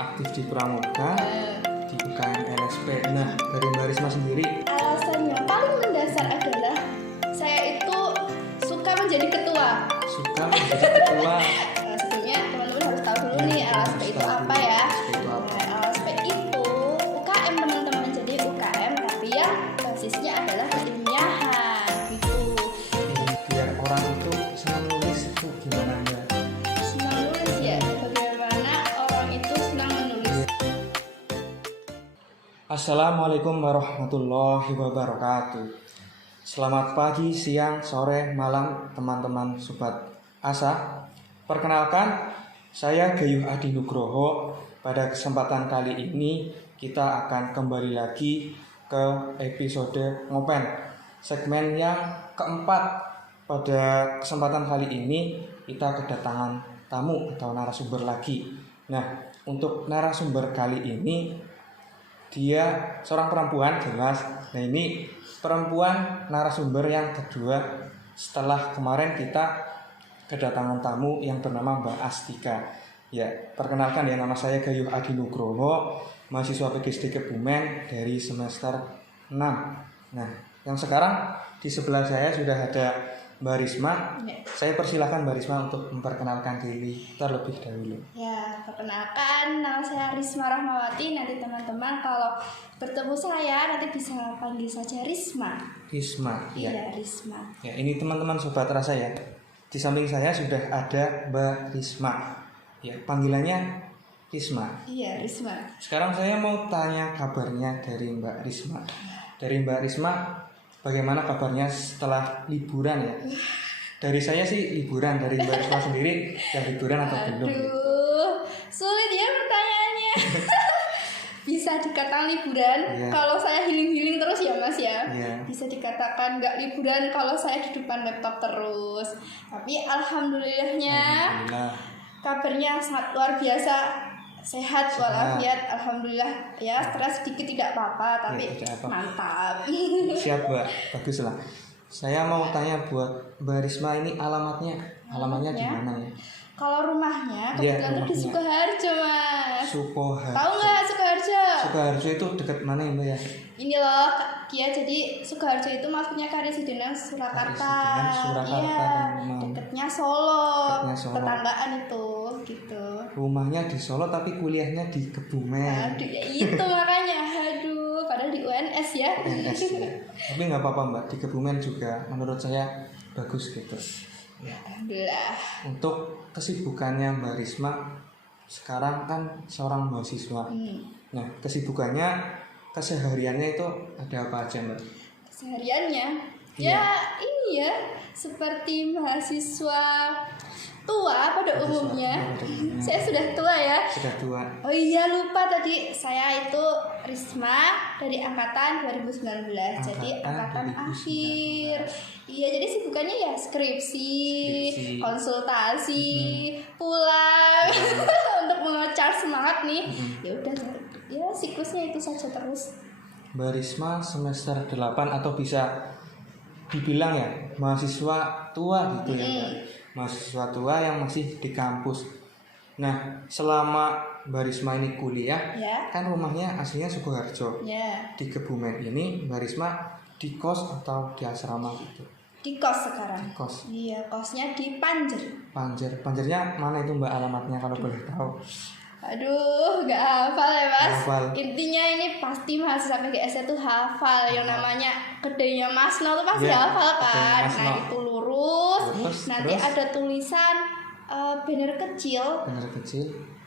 aktif di Pramuka, di UKM LSP. Nah, dari Mbak Risma sendiri, Alasannya paling mendasar adalah saya itu suka menjadi ketua. suka menjadi ketua. Sebelumnya teman-teman harus tahu dulu nih LSP itu apa ya. LSP itu UKM teman-teman, jadi UKM tapi yang basisnya adalah keilmiahan gitu. Biar orang itu senang nulis itu gimana Mbak? Senang nulis ya, bagaimana orang itu senang menulis. Assalamualaikum warahmatullahi wabarakatuh. Selamat pagi, siang, sore, malam teman-teman Sobat Asa. Perkenalkan, saya Gayuh Adi Nugroho. Pada kesempatan kali ini kita akan kembali lagi ke episode Ngopen, segmen yang keempat. Pada kesempatan kali ini kita kedatangan tamu atau narasumber lagi. Nah, untuk narasumber kali ini dia seorang perempuan jelas. Nah, ini perempuan narasumber yang kedua setelah kemarin kita kedatangan tamu yang bernama Mbak Astika. Ya, perkenalkan ya, nama saya Gayuh Adi Nugroho, mahasiswa PGSD Kebumen dari semester 6. Nah, yang sekarang di sebelah saya sudah ada Mbak Risma. Saya persilahkan Mbak Risma untuk memperkenalkan diri terlebih dahulu. Ya, perkenalkan, nama saya Risma Rahmawati. Nanti teman-teman kalau bertemu saya nanti bisa panggil saja Risma. Risma, ya. Iya, Risma. Ya, ini teman-teman Sobat Rasa ya. Di samping saya sudah ada Mbak Risma. Ya, panggilannya Risma. Iya, Risma. Sekarang saya mau tanya kabarnya dari Mbak Risma. Dari Mbak Risma, bagaimana kabarnya setelah liburan ya? Dari saya sih liburan, dari Mbak Risma sendiri ya liburan atau belum? Aduh, sulit ya pertanyaannya. Bisa dikatakan liburan kalau saya healing terus ya Mas ya. Bisa dikatakan nggak liburan kalau saya di depan laptop terus. Tapi alhamdulillahnya kabarnya sangat luar biasa, sehat walafiat, alhamdulillah ya. Stres sedikit tidak apa-apa, tapi ya, mantap. Siap Mbak, bagus lah. Saya mau tanya buat Mbak Risma, ini alamatnya di mana ya? Kalau rumahnya kebetulan di Sukoharjo Mas. Sukoharjo. Tahu nggak Sukoharjo? Sukoharjo itu dekat mana ya Mbak ya? Ini loh, ya jadi Sukoharjo itu maksudnya Karesidenan Surakarta. Iya, dekatnya Solo. Tetanggaan itu, gitu. Rumahnya di Solo tapi kuliahnya di Kebumen. Aduh, ya itu makanya, aduh, padahal di UNS ya. UNS ya. Tapi nggak apa-apa Mbak, di Kebumen juga menurut saya bagus gitu. Ya, alhamdulillah. Untuk kesibukannya Mbak Risma sekarang kan seorang mahasiswa. Nah, kesibukannya, kesehariannya itu ada apa aja Mbak? Kesehariannya? Ya ini ya, seperti mahasiswa tua pada umumnya. Saya sudah tua ya. Sudah tua. Oh iya, lupa tadi, saya itu Risma dari angkatan 2019. Jadi angkatan akhir. Iya, jadi sibukannya ya skripsi. Konsultasi, pulang untuk mengecas semangat nih. Ya udah, ya siklusnya itu saja terus. Mbak Risma semester 8 atau bisa dibilang ya mahasiswa tua gitu ya Mbak. Mahasiswa tua yang masih di kampus. Nah, selama Mbak Risma ini kuliah, kan rumahnya aslinya Sukoharjo. Di Kebumen ini Mbak Risma di kos atau di asrama gitu? Di kos sekarang. Di kos. Iya, kosnya di Panjer. Panjernya mana itu Mbak alamatnya kalau boleh tahu? Aduh, gak hafal ya Mas. Hafal. Intinya ini pasti mahasiswa PGS itu hafal. Yang namanya kedainya Masno tuh pasti hafal kan. Nah, itu lurus nanti terus ada tulisan banner kecil.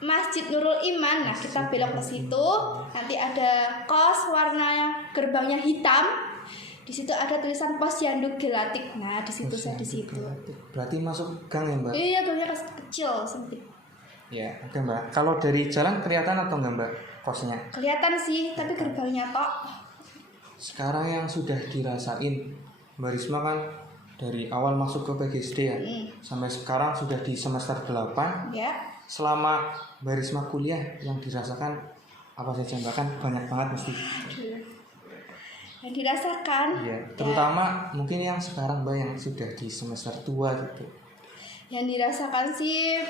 Masjid Nurul Iman. Nah, kita belok ke situ. Nanti ada kos warna gerbangnya hitam. Di situ ada tulisan Posyandu Gelatik. Nah, di situ saya di situ. Berarti masuk gang ya Mbak? Iya, gangnya kecil sempit. Ya, oke Mbak. Kalau dari jalan kelihatan atau enggak Mbak kosnya? Kelihatan sih, tapi gerbangnya tok. Sekarang yang sudah dirasain Mbak Risma kan dari awal masuk ke PGSD ya, sampai sekarang sudah di semester 8. Ya. Selama Mbak Risma kuliah yang dirasakan apa saja Mbak? Kan banyak banget mesti. Yang dirasakan. Iya, terutama mungkin yang sekarang Mbak yang sudah di semester tua gitu. Yang dirasakan sih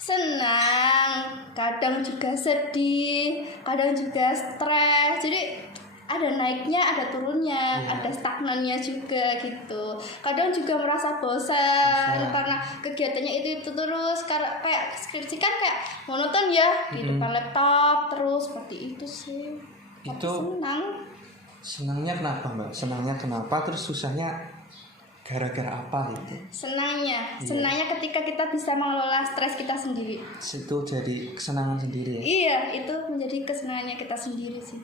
senang, kadang juga sedih, kadang juga stres. Jadi ada naiknya, ada turunnya, ada stagnannya juga gitu. Kadang juga merasa bosan karena kegiatannya itu terus. Karena kayak skripsi kan kayak monoton ya, di depan laptop terus, seperti itu sih. Tapi Itu senangnya kenapa Mbak? Senangnya kenapa? Terus susahnya gara-gara apa gitu? Senangnya ketika kita bisa mengelola stres kita sendiri. Itu jadi kesenangan sendiri ya? Iya, itu menjadi kesenangannya kita sendiri sih.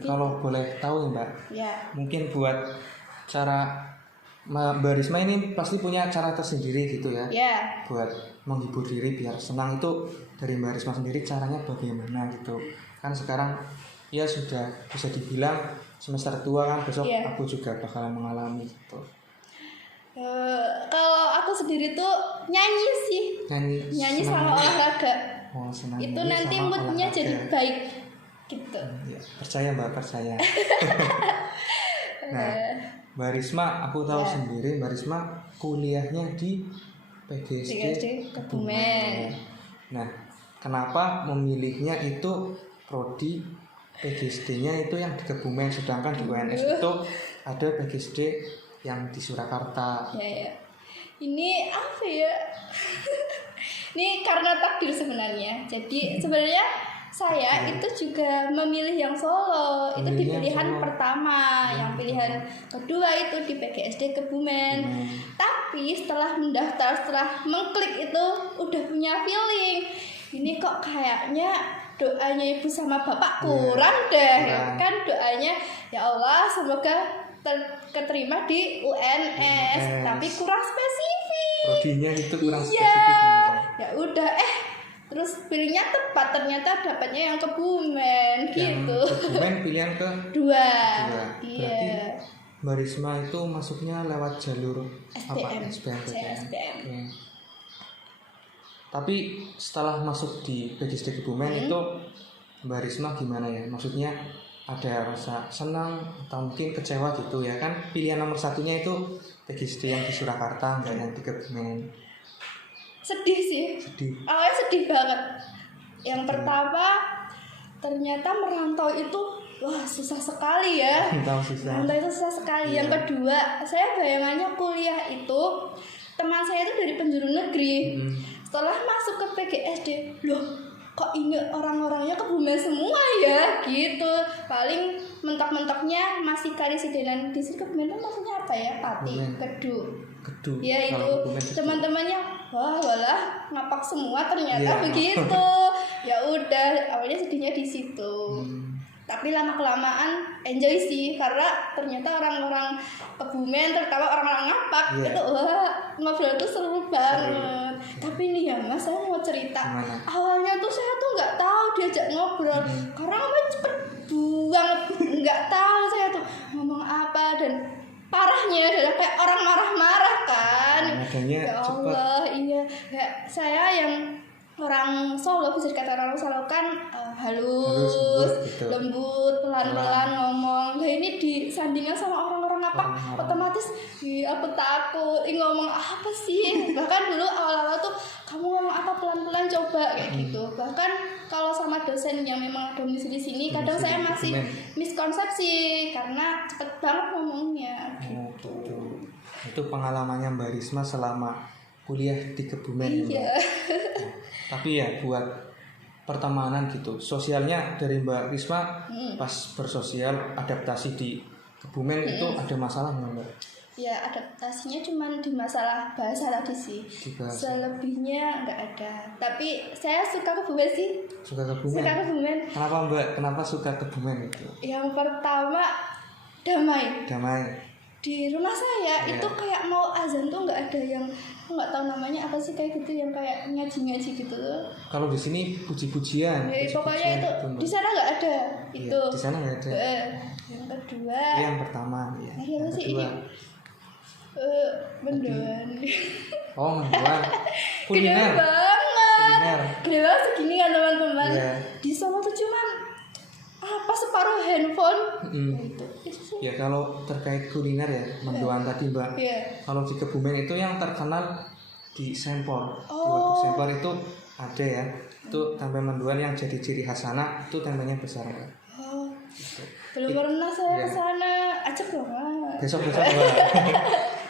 Kalau boleh tahu ya Mbak, mungkin buat cara Mbak Risma ini pasti punya cara tersendiri gitu ya, buat menghibur diri biar senang. Itu dari Mbak Risma sendiri caranya bagaimana gitu? Kan sekarang ya sudah bisa dibilang semester 2 kan, besok aku juga bakalan mengalami gitu. Kalau aku sendiri tuh nyanyi sih, nyanyi sama olahraga. Itu nanti moodnya jadi baik gitu. Ya, percaya Mbak, percaya. Nah, Mbak Risma aku tahu sendiri Mbak Risma kuliahnya di PGSD Kebumen. Nah, kenapa memilihnya itu prodi PGSD-nya itu yang di Kebumen, sedangkan di UNS itu ada PGSD yang di Surakarta? Ya. Ini apa ya? Ini karena takdir sebenarnya. Jadi sebenarnya saya itu juga memilih yang Solo. Itu di pilihan pertama. Yang pilihan kedua itu di PGSD Kebumen. Tapi setelah mendaftar, setelah mengklik itu udah punya feeling. Ini kok kayaknya doanya ibu sama bapak kurang deh. Kan doanya ya Allah semoga keterima di UNS, tapi kurang spesifik. Prodinya itu kurang spesifik. Ya udah terus pilihnya tepat, ternyata dapatnya yang Kebumen gitu. Kebumen pilihan kedua. Berarti Mbak Risma itu masuknya lewat jalur SBM. SBM. Tapi setelah masuk di PGSD Kebumen itu Mbak Risma gimana ya? Maksudnya ada rasa senang atau mungkin kecewa gitu ya kan? Pilihan nomor satunya itu PGSD yang di Surakarta, enggak yang di Kebumen. Sedih sih. Awalnya sedih banget. Yang pertama ternyata merantau itu susah sekali ya. Merantau itu susah sekali. Yang kedua, saya bayangannya kuliah itu teman saya itu dari penjuru negeri. Setelah masuk ke PGSD, kok ini orang-orangnya Kebumen semua ya gitu. Paling mentok-mentoknya masih Karisidenan. Di sini Kebumen itu maksudnya apa ya? Pati, Kedu. Ya itu teman-temannya walah ngapak semua ternyata begitu. Ya udah, awalnya sedihnya di situ. Tapi lama-kelamaan enjoy sih, karena ternyata orang-orang Kebumen, terutama orang-orang ngapak itu ngobrol tuh seru banget. Tapi nih ya Mas, saya mau cerita. Awalnya tuh saya tuh nggak tahu diajak ngobrol, karena ngomongnya cepet banget, nggak tahu saya tuh ngomong apa. Dan parahnya adalah kayak orang marah-marah kan. Ya Allah, iya. Kayak saya yang orang Solo, bisa dikatakan orang Solo kan halus, lembut, pelan-pelan ngomong. Nah ini disandingkan sama orang-orang ngapak, otomatis aku takut. Ngomong apa sih? Bahkan dulu awal-awal tuh kamu ngomong apa pelan-pelan coba kayak gitu. Bahkan kalau sama dosen yang memang domisili di sini, kadang saya masih miskonsepsi karena cepet banget ngomongnya. Gitu. Itu pengalamannya Mbak Risma selama kuliah di Kebumen. Iya. Tapi ya buat pertemanan gitu, sosialnya dari Mbak Risma pas bersosial adaptasi di Kebumen itu ada masalah nggak Mbak? Ya adaptasinya cuma di masalah bahasa tadi sih. Selebihnya nggak ada. Tapi saya suka Kebumen sih. Suka Kebumen. Kenapa Mbak? Kenapa suka Kebumen itu? Yang pertama damai. Di rumah saya itu kayak mau azan tuh nggak ada yang nggak tahu namanya apa sih, kayak gitu yang kayak ngaji gitu tuh. Kalau di sini puji-pujian. Pokoknya itu di sana nggak ada itu. Di sana nggak ada. Yang kedua. Yang pertama ya. Yang kedua. Mendoan. Mendoan. Kuliner. Gede banget segini kan teman-teman. Di Solo tuh cuman separuh handphone. Itu sih. Ya kalau terkait kuliner ya, mendoan tadi Mbak. Kalau di Kebumen itu yang terkenal di Sempor. Di Waktu Sempor itu ada ya. Itu tempe mendoan yang jadi ciri khas sana, itu tempenya besar Mbak. Oh, Gitu. belum pernah saya Ya. ke sana. Ajak dong, Mas. Besok-besok Mbak.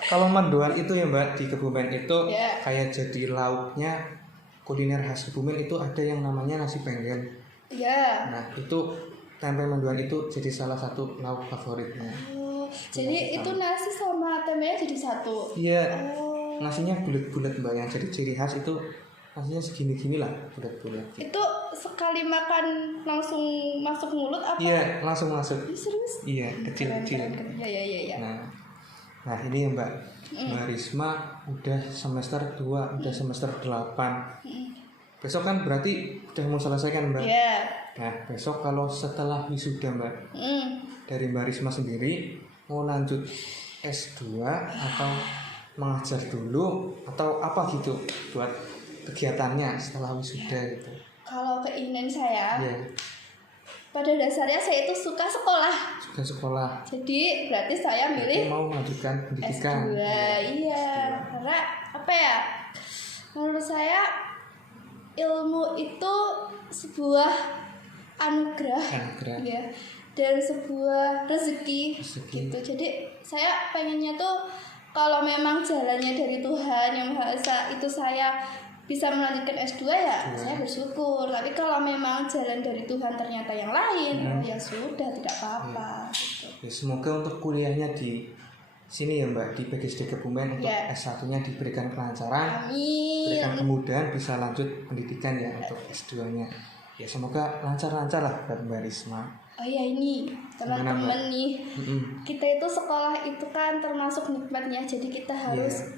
Kalau mendoan itu ya Mbak di Kebumen itu Ya. kayak jadi lauknya kuliner khas Kebumen itu ada yang namanya nasi pengen. Ya. Nah itu tempe mendoan itu jadi salah satu lauk favoritnya. Oh, jadi itu nasi sama tempenya jadi satu. Iya, Oh, nasinya bulat-bulat Mbak, yang jadi ciri khas itu nasinya segini-gini lah, bulat-bulat. itu sekali makan langsung masuk mulut apa? Iya, langsung masuk. Ih, serius? Iya, kecil-kecil. Keren. Ya. Nah ini ya Mbak, Mbak Risma udah semester 2, udah semester 8. Besok kan berarti udah mau selesai kan Mbak? Ya. Nah besok kalau setelah wisuda Mbak, dari Mbak Risma sendiri mau lanjut S2 atau mengajar dulu atau apa gitu buat kegiatannya setelah wisuda gitu. Kalau keinginan saya, Iya, pada dasarnya saya itu suka sekolah. sudah sekolah. Jadi berarti saya Berarti milih mau melanjutkan pendidikan. S2. Iya, karena apa ya? Menurut saya ilmu itu sebuah anugerah. Anugerah. Ya, dan sebuah rezeki. Rezeki. Gitu. Jadi saya pengennya tuh kalau memang jalannya dari Tuhan yang Maha Esa itu saya bisa melanjutkan S2 ya saya bersyukur. Tapi kalau memang jalan dari Tuhan ternyata yang lain, ya sudah tidak apa-apa. Gitu. Ya, semoga untuk kuliahnya di sini ya Mbak, di PGSD Kebumen untuk Ya. S1-nya diberikan kelancaran, Amin. berikan kemudahan bisa lanjut pendidikan ya untuk S2-nya. Ya semoga lancar-lancar lah buat Mbak Risma. Oh ya ini teman-teman nih, kita itu sekolah itu kan termasuk nikmatnya. Jadi kita harus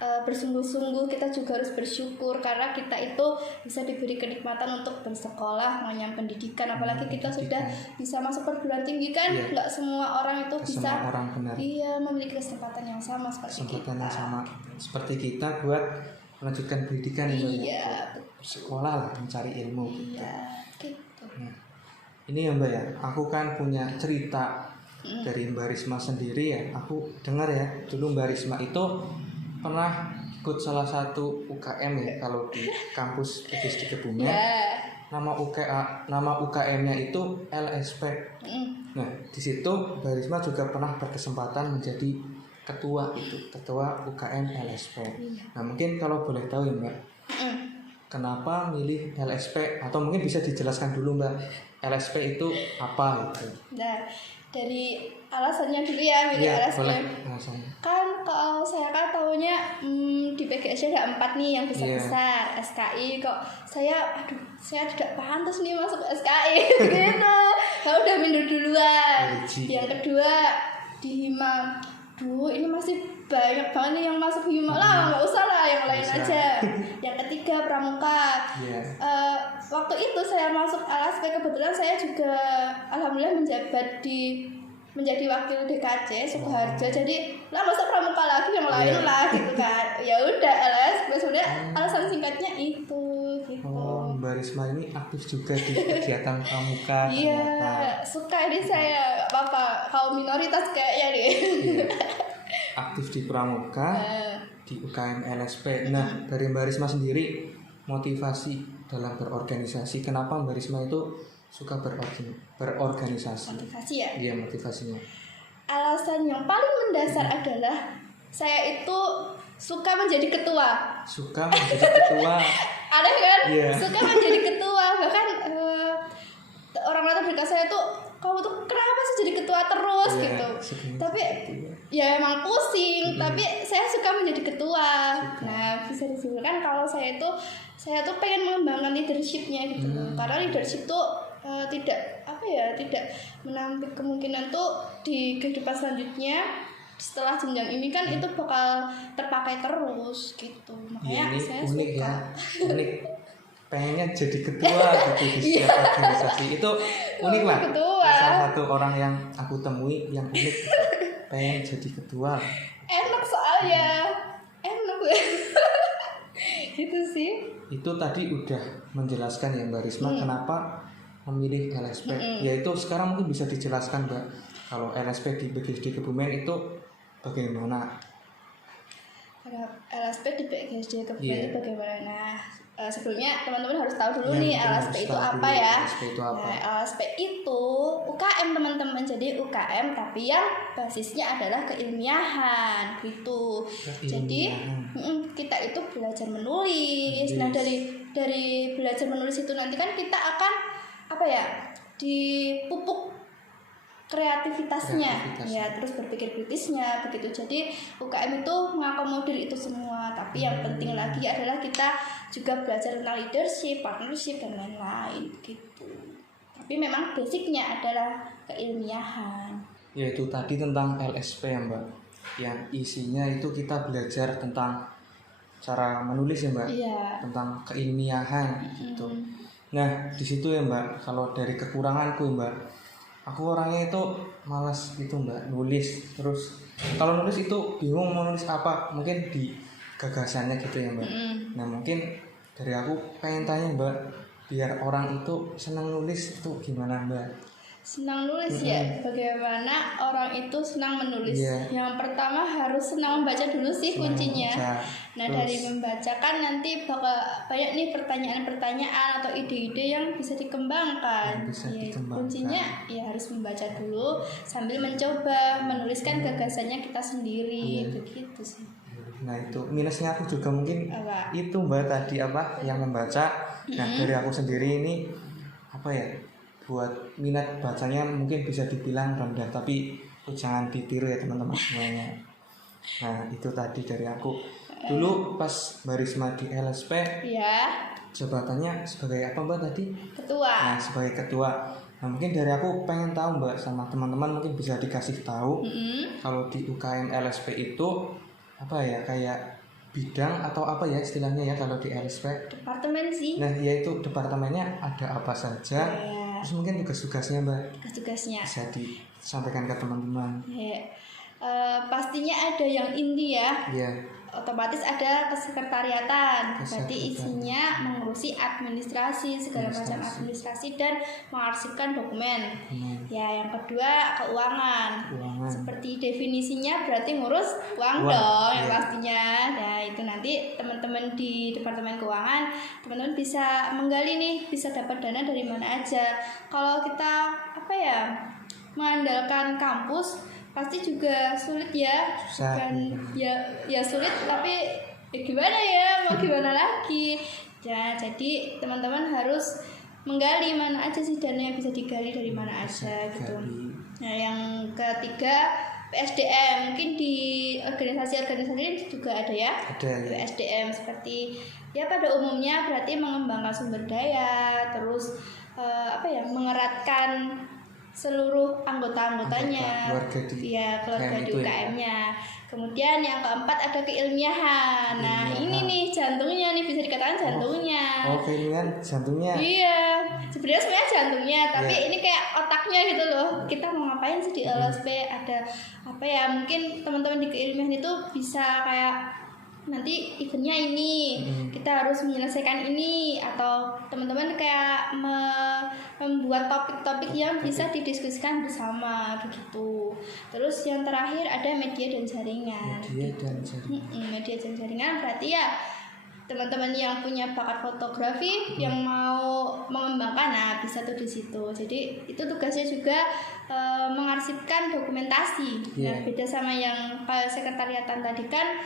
bersungguh-sungguh, kita juga harus bersyukur karena kita itu bisa diberi kenikmatan untuk bersekolah, mengenyam pendidikan. Apalagi kita sudah bisa masuk perguruan tinggi kan, Iya. nggak semua orang itu bisa Semua orang benar memiliki kesempatan yang sama seperti kesempatan kita. yang sama seperti kita buat melanjutkan pendidikan ya, Mbak. Iya, Sekolah lah mencari ilmu gitu. iya, gitu. Nah, ini ya Mbak ya, aku kan punya cerita dari Mbak Risma sendiri ya. Aku dengar ya, dulu Mbak Risma itu pernah ikut salah satu UKM ya kalau di kampus PGSD Kebumen. Ya. Nama UKM-nya itu LSP. Nah, di situ Mbak Risma juga pernah berkesempatan menjadi ketua UKM LSP. Nah, mungkin kalau boleh tahu ya Mbak, kenapa milih LSP atau mungkin bisa dijelaskan dulu Mbak, LSP itu apa gitu. Nah, dari alasannya dulu ya milih Iya, LSP. boleh alasannya. Kan kalau saya kan tahunya di PGSD ada 4 nih yang besar-besar. SKI kok saya tidak pantas nih masuk SKI gitu. Saya udah minder duluan. Yang kedua di Hima. Duh, ini masih banyak banget nih yang masuk Hima lah, nggak usah lah yang lain aja. Yang ketiga Pramuka. Waktu itu saya masuk LSP, kebetulan saya juga alhamdulillah menjadi wakil DKC Sukoharjo. Jadi lah masuk Pramuka lagi yang lain lah gitu kan. Ya udah LSP sebenarnya alasan singkatnya itu gitu. Oh, Mbak Risma ini aktif juga di kegiatan pramuka. Iya, suka ini saya nggak apa-apa. Kaum minoritas kayaknya deh. Iya. Aktif di pramuka di UKM LSP. Nah, dari Mbak Risma sendiri motivasi dalam berorganisasi. Kenapa Mbak Risma itu suka berorganisasi? Motivasi ya. Iya, motivasinya. Alasan yang paling mendasar adalah saya itu suka menjadi ketua. Suka menjadi ketua. Ada kan? Iya. Suka menjadi ketua. Bahkan orang latar belakang saya tuh, kamu tuh kenapa sih jadi ketua terus Iya, gitu. sukanya Tapi ketua. ya emang pusing. Tapi saya suka menjadi ketua. Nah bisa disimpulkan kalau saya tuh pengen mengembangkan leadershipnya gitu. Karena leadership tuh tidak menampik kemungkinan tuh di kehidupan selanjutnya setelah jenjang ini kan itu bakal terpakai terus gitu. Makanya Ini saya unik suka. ya, unik. Pengennya jadi ketua gitu di setiap organisasi. Itu unik lah. Ketua. Salah satu orang yang aku temui yang unik gitu. Pengen jadi ketua. Enak soalnya. Enak itu sih. Itu tadi udah menjelaskan ya Mbak Risma kenapa memilih LSP. Yaitu sekarang mungkin bisa dijelaskan Mbak, kalau LSP di PGSD Kebumen itu bagaimana? LSP di PGSD Kebumen itu bagaimana? Nah, sebelumnya teman-teman harus tahu dulu Ya, nih mungkin LSP harus itu tahu apa dulu ya. LSP itu apa. Nah, LSP itu UKM teman-teman, jadi UKM tapi yang basisnya adalah keilmiahan gitu. Jadi kita itu belajar menulis. Nah dari belajar menulis itu nanti kan kita akan apa ya, dipupuk kreativitasnya, ya, terus berpikir kritisnya begitu. Jadi UKM itu mengakomodir itu semua, tapi yang penting lagi adalah kita juga belajar tentang leadership, partnership dan lain-lain gitu. Tapi memang basicnya adalah keilmiahan. Yaitu tadi tentang LSP ya Mbak, yang isinya itu kita belajar tentang cara menulis ya Mbak, tentang keilmiahan gitu. Nah di situ ya Mbak, kalau dari kekuranganku ya Mbak, aku orangnya itu malas gitu Mbak nulis. Terus kalau nulis itu bingung mau nulis apa, mungkin di gagasannya gitu ya Mbak. Nah mungkin dari aku pengen tanya Mbak, biar orang itu senang nulis itu gimana Mbak? Senang nulis ya, bagaimana orang itu senang menulis. Yang pertama harus senang membaca dulu sih kuncinya. Nah dari membaca kan nanti bakal banyak nih pertanyaan-pertanyaan atau ide-ide yang bisa dikembangkan. Kuncinya ya harus membaca dulu sambil mencoba menuliskan gagasannya kita sendiri, begitu sih. Nah itu minusnya aku juga mungkin itu Mbak tadi apa yang membaca. Nah dari aku sendiri ini apa ya, buat minat bacanya mungkin bisa dibilang rendah, tapi jangan ditiru ya teman-teman semuanya. Nah itu tadi dari aku. Dulu pas Barisma di LSP jabatannya sebagai apa Mbak tadi? Ketua. Nah sebagai ketua. Nah mungkin dari aku pengen tahu Mbak, sama teman-teman mungkin bisa dikasih tahu kalau di UKM LSP itu apa ya, kayak bidang atau apa ya istilahnya ya kalau di LSP? Departemen sih. Nah yaitu departemennya ada apa saja? Terus mungkin tugas-tugasnya Mbak, tugas-tugasnya bisa disampaikan ke teman-teman. Pastinya ada yang inti ya. Otomatis ada kesekretariatan, berarti isinya mengurusi administrasi, segala macam administrasi dan mengarsipkan dokumen. Ya yang kedua keuangan. Seperti definisinya berarti ngurus uang dong yang pastinya. Ya itu nanti teman-teman di departemen keuangan, teman-teman bisa menggali nih, bisa dapat dana dari mana aja. Kalau kita apa ya, mengandalkan kampus pasti juga sulit ya. Ya sulit, tapi gimana ya, mau gimana lagi ya. Jadi teman-teman harus menggali mana aja sih dana yang bisa digali dari mana aja gitu. Nah yang ketiga PSDM, mungkin di organisasi-organisasi juga ada ya. PSDM seperti ya pada umumnya berarti mengembangkan sumber daya, terus mengeratkan seluruh anggota-anggotanya, keluarga di UKM-nya. Kemudian yang keempat ada keilmiahan. Nah ini nih jantungnya nih, bisa dikatakan jantungnya. Keilmiahan jantungnya. Iya, sebenarnya jantungnya, tapi ini kayak otaknya gitu loh. Kita mau ngapain sih di LSP? Ada apa ya? Mungkin teman-teman di keilmiahan itu bisa kayak nanti eventnya ini, kita harus menyelesaikan ini, atau teman-teman kayak membuat topik-topik yang bisa didiskusikan bersama begitu. Terus yang terakhir ada media dan jaringan. Media dan jaringan berarti ya teman-teman yang punya bakat fotografi yang mau mengembangkan, nah bisa tuh di situ. Jadi itu tugasnya juga mengarsipkan dokumentasi. Nah beda sama yang sekretariatan tadi kan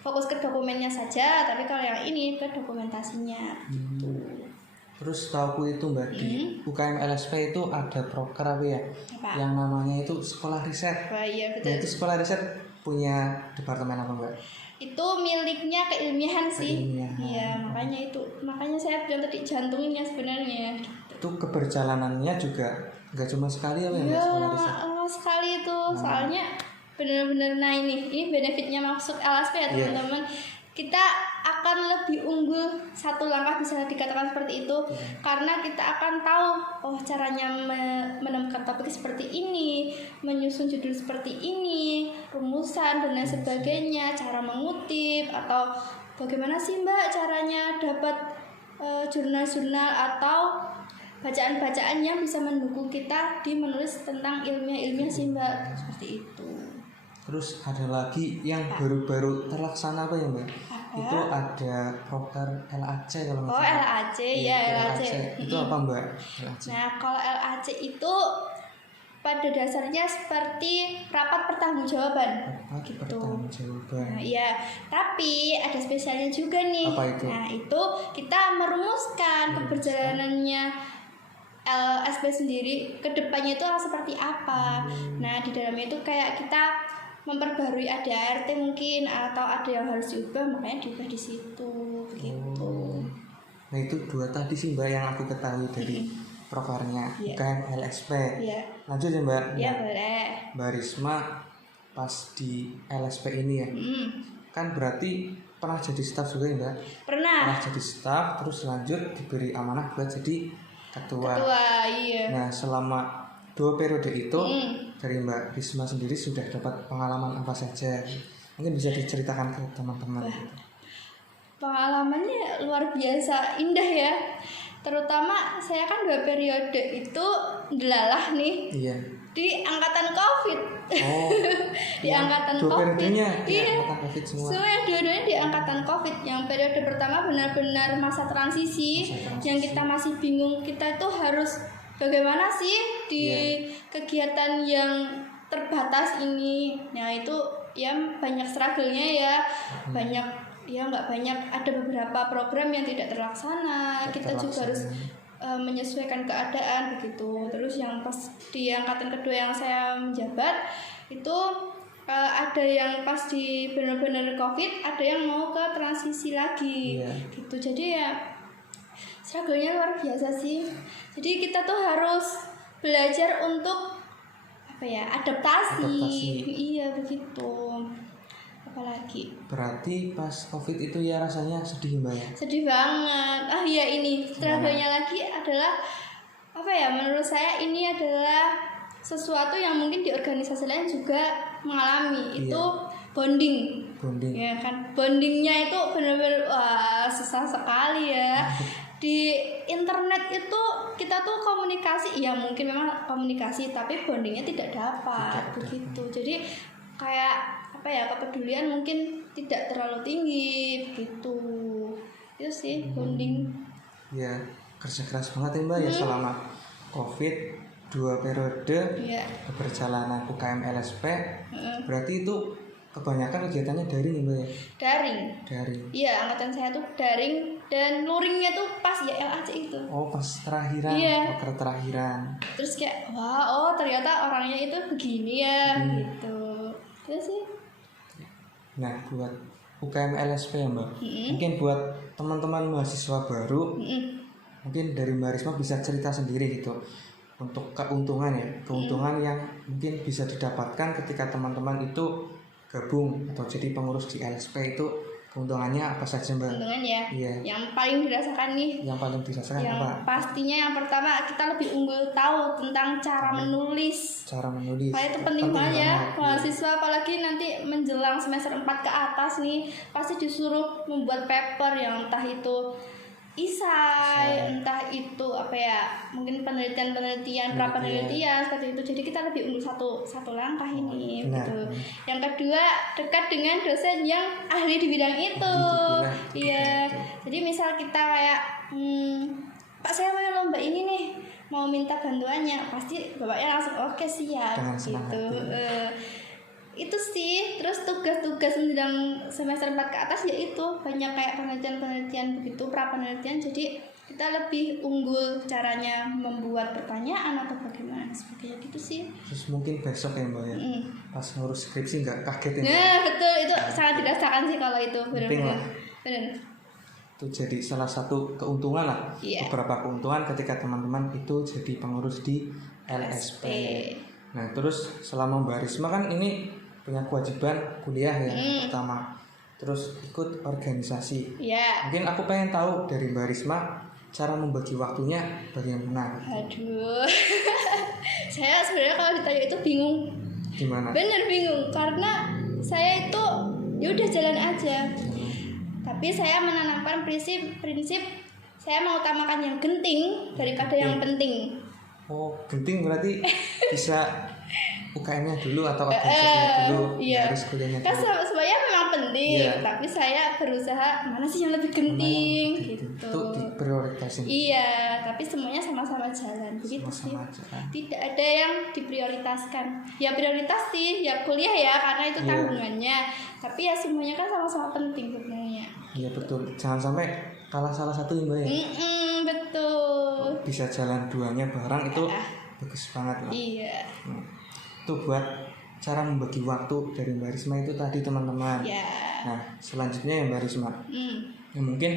fokus ke dokumennya saja, tapi kalau yang ini ke dokumentasinya gitu. Terus tahuku itu Mbak, di UKM LSP itu ada proker apa ya? Yang namanya itu sekolah riset. Iya betul. Nah itu sekolah riset punya departemen apa Mbak? Itu miliknya keilmiahan sih. Iya, makanya saya bilang tadi jantungnya sebenarnya. Itu keberjalanannya juga nggak cuma sekali ya sekolah riset? Sekali itu, soalnya benar-benar. Nah ini benefitnya masuk LSP ya teman-teman. Kita akan lebih unggul satu langkah, bisa dikatakan seperti itu, karena kita akan tahu caranya menemukan topik seperti ini, menyusun judul seperti ini, rumusan dan lain sebagainya, cara mengutip, atau bagaimana sih Mbak caranya dapat jurnal-jurnal atau bacaan-bacaan yang bisa mendukung kita di menulis tentang ilmiah sih Mbak, seperti itu. Terus ada lagi yang baru-baru terlaksana apa ya Mbak? itu ada proker LAC kalau nggak Oh, salah. LAC ya, LAC. Itu apa Mbak? LAC. Nah, kalau LAC itu pada dasarnya seperti rapat pertanggungjawaban. Rapat gitu. pertanggungjawaban. Nah, ya, tapi ada spesialnya juga nih. Apa itu? Nah, itu kita merumuskan keberjalanannya LSP sendiri ke depannya itu seperti apa. Nah, di dalamnya itu kayak kita memperbarui ADART mungkin, atau ada yang harus diubah, makanya diubah di situ gitu. Nah, itu 2 tadi sih Mbak yang aku ketahui dari prokernya UKM LSP. Iya. Lanjut ya Mbak. Iya, boleh. Mbak Risma pas di LSP ini ya, kan berarti pernah jadi staf juga ya Mbak? Pernah jadi staf, terus lanjut diberi amanah buat jadi ketua. iya. Nah, selama 2 periode itu dari Mbak Risma sendiri sudah dapat pengalaman apa saja? Mungkin bisa diceritakan ke teman-teman. Pengalamannya luar biasa indah ya. Terutama saya kan 2 periode itu delalah nih. Iya. Di angkatan COVID. Oh. Di angkatan 2 COVID. periodenya Iya. angkatan COVID semua. Semua dua-duanya di angkatan COVID. Yang periode pertama benar-benar masa transisi, yang kita masih bingung kita itu harus bagaimana sih di kegiatan yang terbatas ini. Nah, itu ya banyak struggle-nya ya. Banyak ya nggak banyak, ada beberapa program yang tidak terlaksana. Kita juga harus menyesuaikan keadaan begitu. Terus yang pas di angkatan kedua yang saya menjabat itu ada yang pas di benar-benar COVID, ada yang mau ke transisi lagi gitu. Jadi ya struggle-nya luar biasa sih. Jadi kita tuh harus belajar untuk adaptasi. Iya begitu. Apalagi berarti pas COVID itu ya rasanya sedih Mbak ya? Sedih banget. Iya, ini struggle-nya lagi adalah menurut saya ini adalah sesuatu yang mungkin di organisasi lain juga mengalami. Itu bonding. Ya kan, bondingnya itu benar-benar susah sekali ya. Di internet itu kita tuh komunikasi, ya mungkin memang komunikasi, tapi bondingnya tidak dapat begitu. Jadi kayak kepedulian mungkin tidak terlalu tinggi begitu. Itu sih bonding. Ya, kerja keras banget ya Mbak ya selama COVID 2 periode perjalanan UKM LSP. Berarti itu kebanyakan kegiatannya daring ya Mbak ya? Daring. Iya, angkatan saya tuh daring, dan luringnya tuh pas ya LAC itu. Oh, pas terakhiran. Proker terakhiran. Terus kayak ternyata orangnya itu begini ya gitu. Itu sih. Nah, buat UKM LSP ya Mbak, mungkin buat teman-teman mahasiswa baru, mungkin dari Mbak Risma bisa cerita sendiri gitu untuk keuntungan yang mungkin bisa didapatkan ketika teman-teman itu gabung atau jadi pengurus di LSP. Itu keuntungannya apa saja Mbak? Keuntungan ya? Iya. Yang paling dirasakan nih. Yang paling dirasakan yang apa? Pastinya yang pertama, kita lebih unggul tahu tentang cara menulis. Kayak itu penting banget ya. Mahasiswa apalagi nanti menjelang semester 4 ke atas nih, pasti disuruh membuat paper yang entah itu isai, entah itu mungkin penelitian, pra-penelitian seperti itu. Jadi kita lebih unggul satu langkah ini gitu. Yang kedua, dekat dengan dosen yang ahli di bidang itu. Iya. Jadi misal kita Pak, saya mau lomba ini nih, mau minta bantuannya, pasti bapaknya langsung oke siap gitu. Itu sih. Terus tugas-tugas menjelang semester 4 ke atas yaitu banyak kayak penelitian begitu, pra-penelitian. Jadi kita lebih unggul caranya membuat pertanyaan atau bagaimana sebagainya gitu sih. Terus mungkin besok ya Mbak ya, pas ngurus skripsi nggak kaget ya? Nah betul, itu sangat dirasakan sih kalau itu benar-benar. Itu jadi salah satu keuntungan lah. Beberapa keuntungan ketika teman-teman itu jadi pengurus di LSP. Nah, terus selama Mbak Risma kan ini punya kewajiban kuliah ya pertama, terus ikut organisasi. Mungkin aku pengen tahu dari Mbak Risma cara membagi waktunya bagaimana? Aduh, saya sebenarnya kalau ditanya itu bingung. Gimana? Bener bingung, karena saya itu ya udah jalan aja. Tapi saya menanamkan prinsip saya mengutamakan yang genting daripada yang penting. Oh, genting berarti bisa UKM-nya dulu atau organisasinya dulu, harus kuliahnya dulu. Kan sebenarnya memang penting, Iya. tapi saya berusaha mana sih yang lebih penting gitu. Itu diprioritasin. Iya, tapi semuanya sama-sama jalan begitu sih. Sama-sama jalan. Tidak ada yang diprioritaskan. Ya prioritas sih, ya kuliah ya karena itu Iya. tanggungannya. Tapi ya semuanya kan sama-sama penting sebenarnya. Iya betul. Jangan sampai kalah salah satu ya, Mbak ya. Betul. Bisa jalan duanya bareng itu Ah. bagus banget lah. Iya. Itu buat cara membagi waktu dari Mbak Risma itu tadi teman-teman. Ya. Nah selanjutnya ya Mbak Risma, Hmm. ya mungkin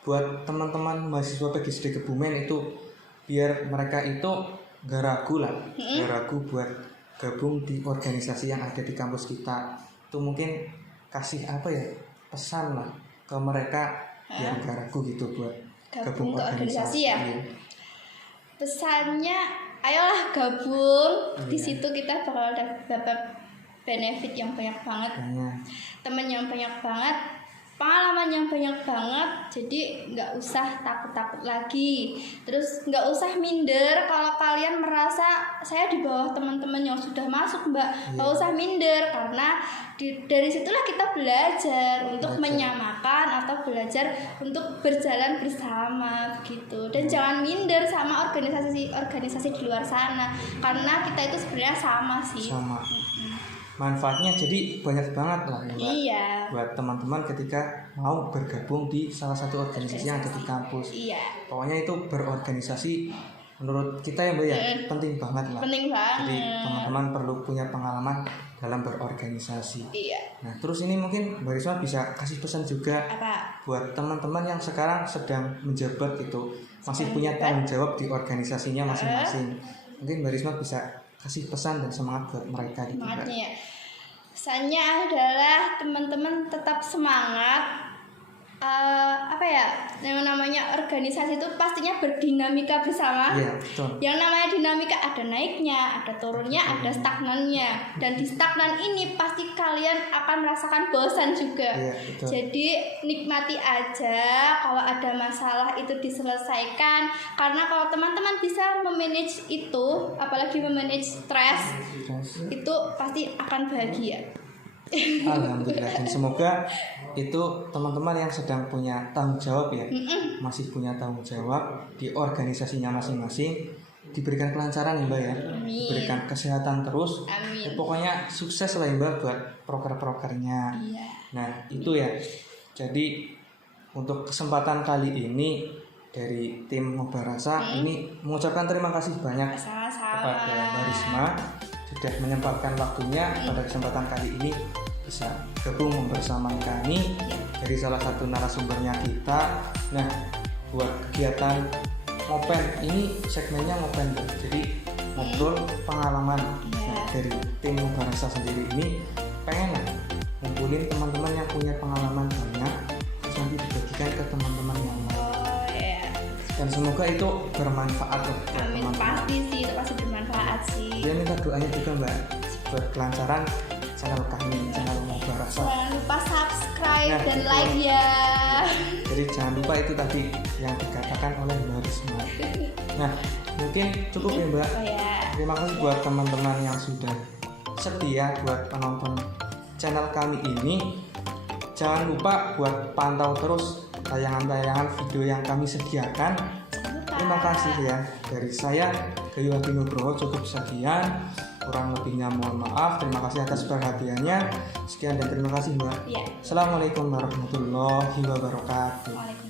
buat teman-teman mahasiswa PGSD Kebumen itu biar mereka itu gak ragu lah, gak ragu buat gabung di organisasi yang ada di kampus kita. Itu mungkin kasih apa ya, pesan lah ke mereka biar gak ragu gitu buat Gabung gabung ke organisasi ya? Iya. Pesannya, ayolah gabung. Di Iya. situ kita bakal dapat benefit yang banyak banget, Makanya, temen yang banyak banget, pengalaman yang banyak banget. Jadi nggak usah takut-takut lagi. Terus nggak usah minder kalau kalian merasa saya di bawah teman-teman yang sudah masuk, Mbak. Nggak usah minder karena dari situlah kita belajar untuk menyamakan atau belajar untuk berjalan bersama begitu. Dan jangan minder sama organisasi di luar sana karena kita itu sebenarnya sama sih. sama manfaatnya jadi banyak banget lah ya Mbak. Iya. Buat teman-teman ketika mau bergabung di salah satu organisasi yang ada di kampus. Iya. Pokoknya itu berorganisasi menurut kita ya Mbak ya penting banget lah. Penting banget. Jadi teman-teman perlu punya pengalaman dalam berorganisasi. Iya. Nah terus ini mungkin Mbak Risma bisa kasih pesan juga Apa? buat teman-teman yang sekarang sedang menjabat gitu, masih Sedang punya menjabat. tanggung jawab di organisasinya masing-masing. Mungkin Mbak Risma bisa kasih pesan dan semangat buat mereka gitu Mbak. Semangatnya ya. Pesannya adalah teman-teman tetap semangat. Apa ya, yang namanya organisasi itu pastinya berdinamika bersama. Iya betul. Yang namanya dinamika ada naiknya, ada turunnya, ada stagnannya. Dan di stagnan ini pasti kalian akan merasakan bosan juga. Iya betul. Jadi nikmati aja, kalau ada masalah itu diselesaikan. Karena kalau teman-teman bisa memanage itu, apalagi memanage stres, Terus, itu pasti akan bahagia. alhamdulillah dan semoga itu teman-teman yang sedang punya tanggung jawab ya, masih punya tanggung jawab di organisasinya masing-masing diberikan kelancaran ya Mbak ya, Amin. diberikan kesehatan terus. Amin. Ya, pokoknya sukses lah ya Mbak buat proker-prokernya. Iya. Nah itu ya, jadi untuk kesempatan kali ini dari tim Mubarasa ini mengucapkan terima kasih banyak Sama-sama. kepada Mbak Risma sudah menyempatkan waktunya pada kesempatan kali ini bisa gabung membersamai kami dari salah satu narasumbernya kita. Nah buat kegiatan ngopen ini segmennya ngopen jadi ngobrol pengalaman. Nah, dari tim Mubarasa sendiri ini pengen lah ngumpulin teman-teman yang punya pengalaman banyak terus nanti dibagikan ke teman-teman yang lain. Oh ya. Dan semoga itu bermanfaat loh buat Amin, teman-teman. pasti sih itu pasti bermanfaat sih. Ya minta doanya juga Mbak buat kelancaran channel kami, channel Mubarasa. Jangan lupa subscribe Nah, dan betul. like ya. Jadi jangan lupa itu tadi yang dikatakan oleh Mbak Risma. Nah mungkin cukup ya Mbak. Oh ya. Terima kasih buat teman-teman yang sudah setia buat penonton channel kami ini. Jangan lupa buat pantau terus tayangan-tayangan video yang kami sediakan. Terima kasih ya. Dari saya Gayu Hadi Nugroho cukup sekian. Kurang lebihnya mohon maaf. Terima kasih atas perhatiannya. Sekian dan terima kasih Mbak. Iya. Assalamualaikum warahmatullahi wabarakatuh. Waalaikumsalam.